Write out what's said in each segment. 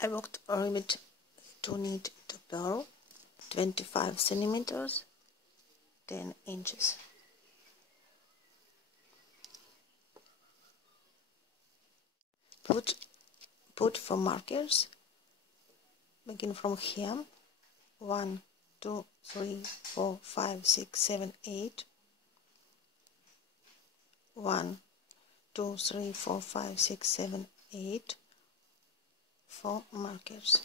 I worked a ribbed to knit to purl 25 centimeters 10 inches. Put for markers. Begin from here. 1, 2, 3, 4, 5, 6, 7, 8. 1, 2, 3, 4, 5, 6, 7, 8. 4 markers.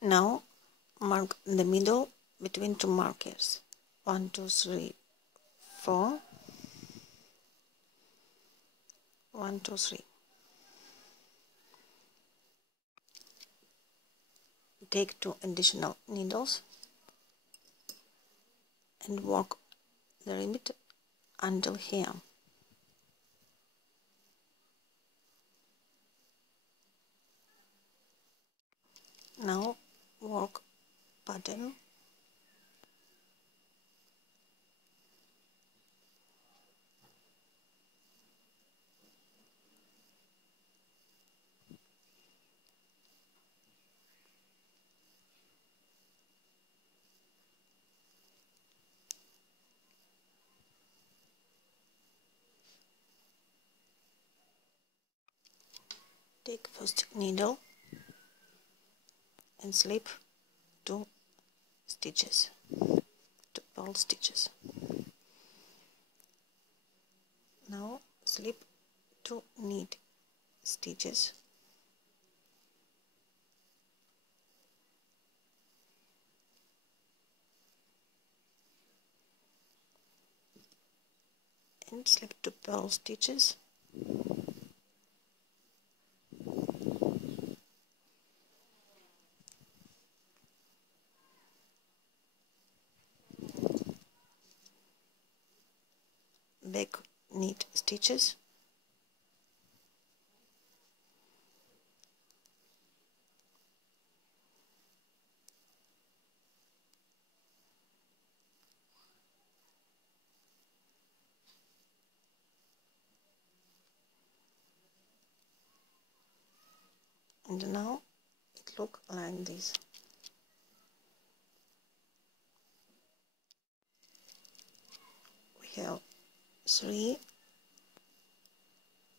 Now mark the middle between two markers. 1, 2, 3, 4. 1, 2, 3. Take 2 additional needles and work the ribbed until here. Now work pattern. Take first needle and slip 2 stitches, 2 purl stitches. Now slip 2 knit stitches. And slip 2 purl stitches. Back knit stitches. And now it looks like this. We have 3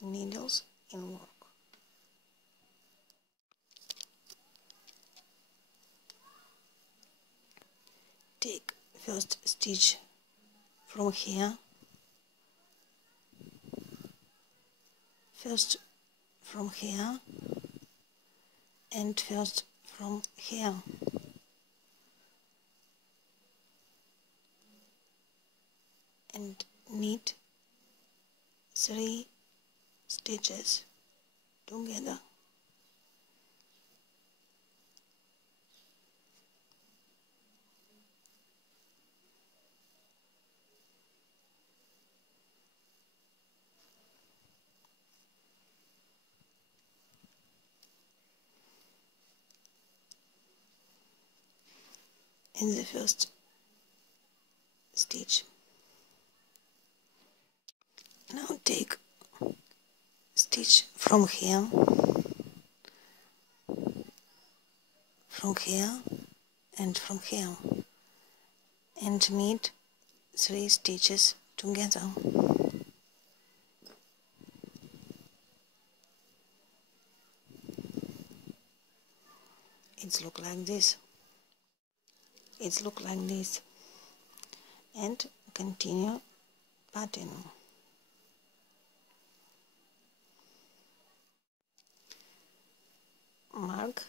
needles in work. Take first stitch from here, first from here, and first from here. And knit 3 stitches together. In the first stitch. Now take stitch from here, and from here, and knit 3 stitches together. It looks like this. And continue pattern. Mark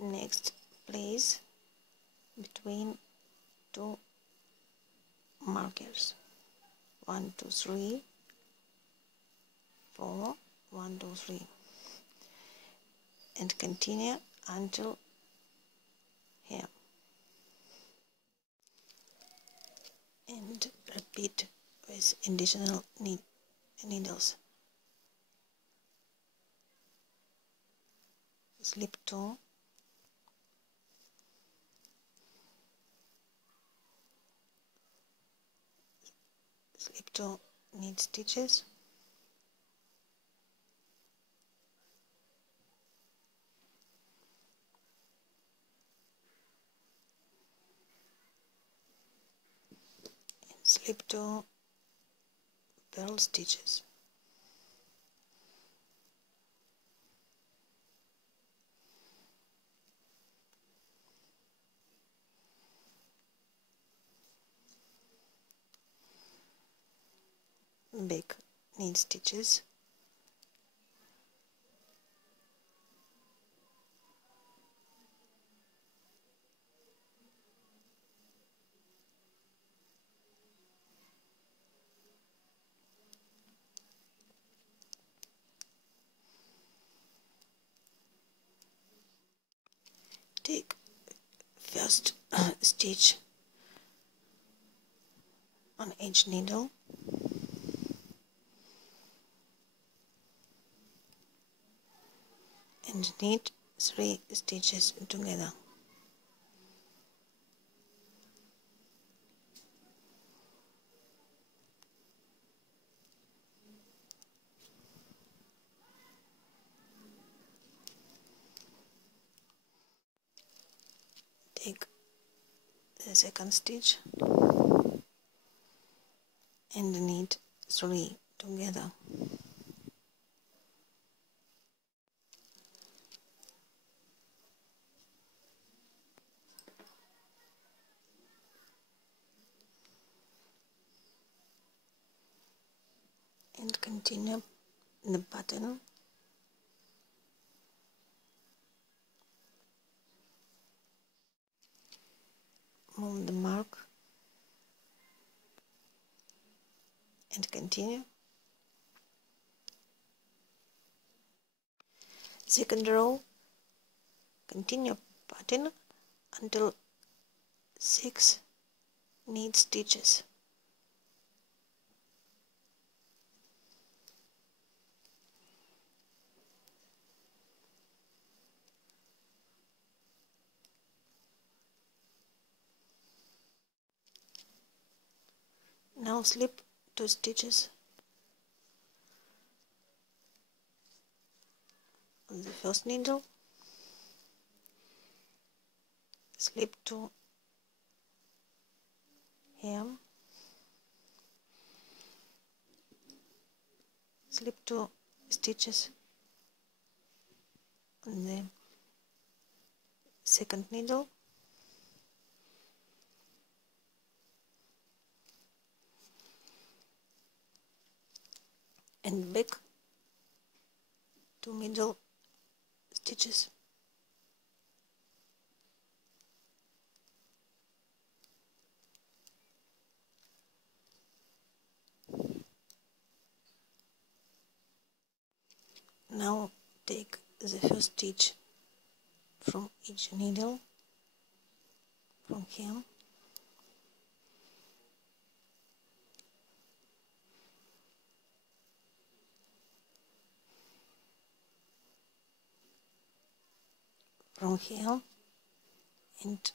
next place between 2 markers. 1, 2, 3, 4, 1, 2, 3, and continue until here. And repeat with additional needles. Slip 2, slip 2 knit stitches, slip 2 purl stitches. Big knit stitches. Take first stitch on each needle and knit 3 stitches together. Take the second stitch and knit 3 together. And continue the pattern move the mark and continue. Second row, continue pattern until 6 knit stitches. Now slip 2 stitches on the first needle, slip 2 here, slip 2 stitches on the second needle, and back 2 middle stitches. Now take the first stitch from each needle, from here, from here, and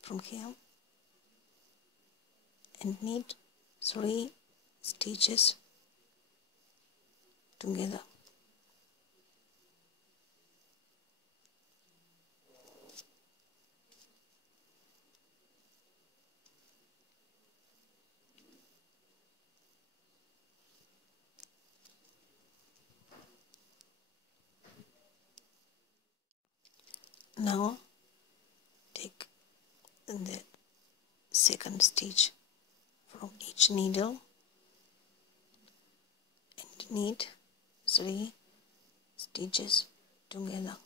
from here, and knit 3 stitches together. Now take the second stitch from each needle and knit 3 stitches together.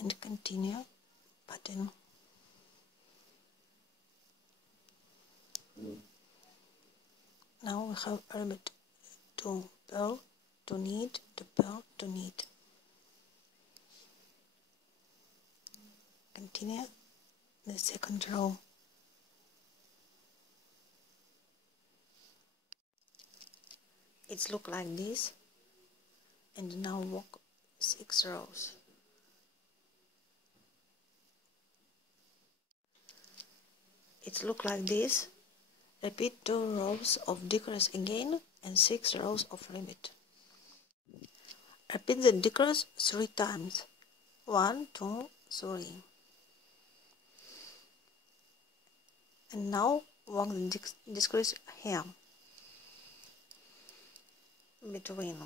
And continue pattern. Now we have repeat 2 purl, to knit, to purl, to knit. Continue the second row. It's look like this, and now walk 6 rows. It look like this, Repeat 2 rows of decrease again and 6 rows of repeat. Repeat the decrease 3 times. 1, 2, 3. And now work the decrease here between